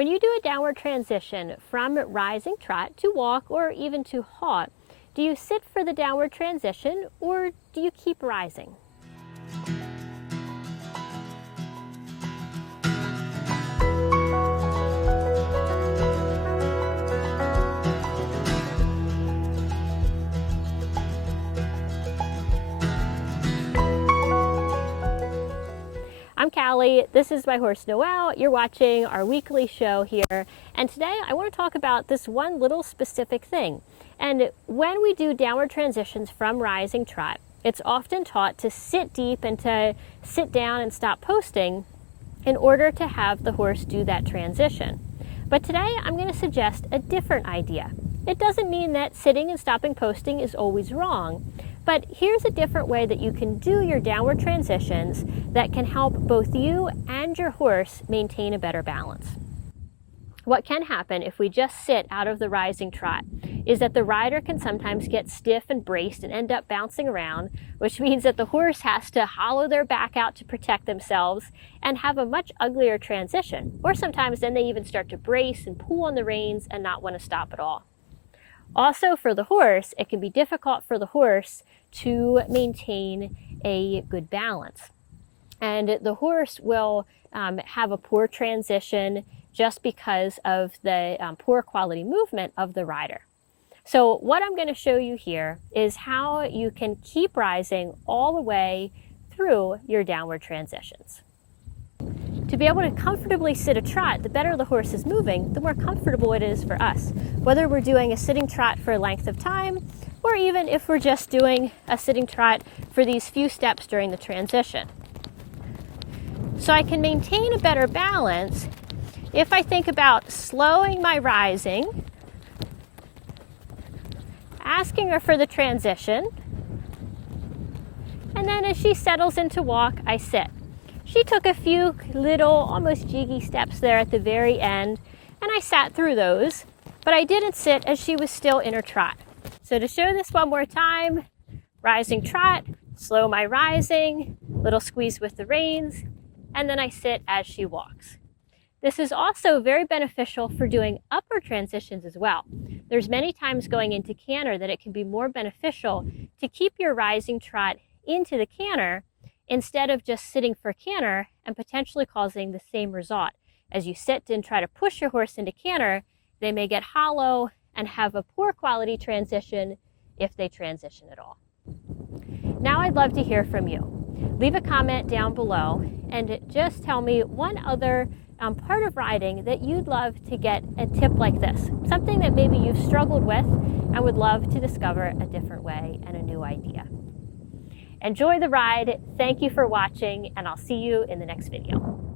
When you do a downward transition from rising trot to walk or even to halt, do you sit for the downward transition or do you keep rising? I'm Callie, this is my horse Noelle. You're watching our weekly show here, and today I want to talk about this one little specific thing. And when we do downward transitions from rising trot, it's often taught to sit deep and to sit down and stop posting in order to have the horse do that transition. But today I'm going to suggest a different idea. It doesn't mean that sitting and stopping posting is always wrong, but here's a different way that you can do your downward transitions that can help both you and your horse maintain a better balance. What can happen if we just sit out of the rising trot is that the rider can sometimes get stiff and braced and end up bouncing around, which means that the horse has to hollow their back out to protect themselves and have a much uglier transition. Or sometimes then they even start to brace and pull on the reins and not want to stop at all. Also for the horse, it can be difficult for the horse to maintain a good balance. And the horse will have a poor transition just because of the poor quality movement of the rider. So what I'm going to show you here is how you can keep rising all the way through your downward transitions. To be able to comfortably sit a trot, the better the horse is moving, the more comfortable it is for us. Whether we're doing a sitting trot for a length of time, or even if we're just doing a sitting trot for these few steps during the transition. So I can maintain a better balance if I think about slowing my rising, asking her for the transition, and then as she settles into walk, I sit. She took a few little, almost jiggy steps there at the very end, and I sat through those, but I didn't sit as she was still in her trot. So to show this one more time, rising trot, slow my rising, little squeeze with the reins, and then I sit as she walks. This is also very beneficial for doing upward transitions as well. There's many times going into canter that it can be more beneficial to keep your rising trot into the canter instead of just sitting for canter and potentially causing the same result. As you sit and try to push your horse into canter, they may get hollow and have a poor quality transition if they transition at all. Now I'd love to hear from you. Leave a comment down below and just tell me one other part of riding that you'd love to get a tip like this. Something that maybe you've struggled with and would love to discover a different way and a new idea. Enjoy the ride. Thank you for watching, and I'll see you in the next video.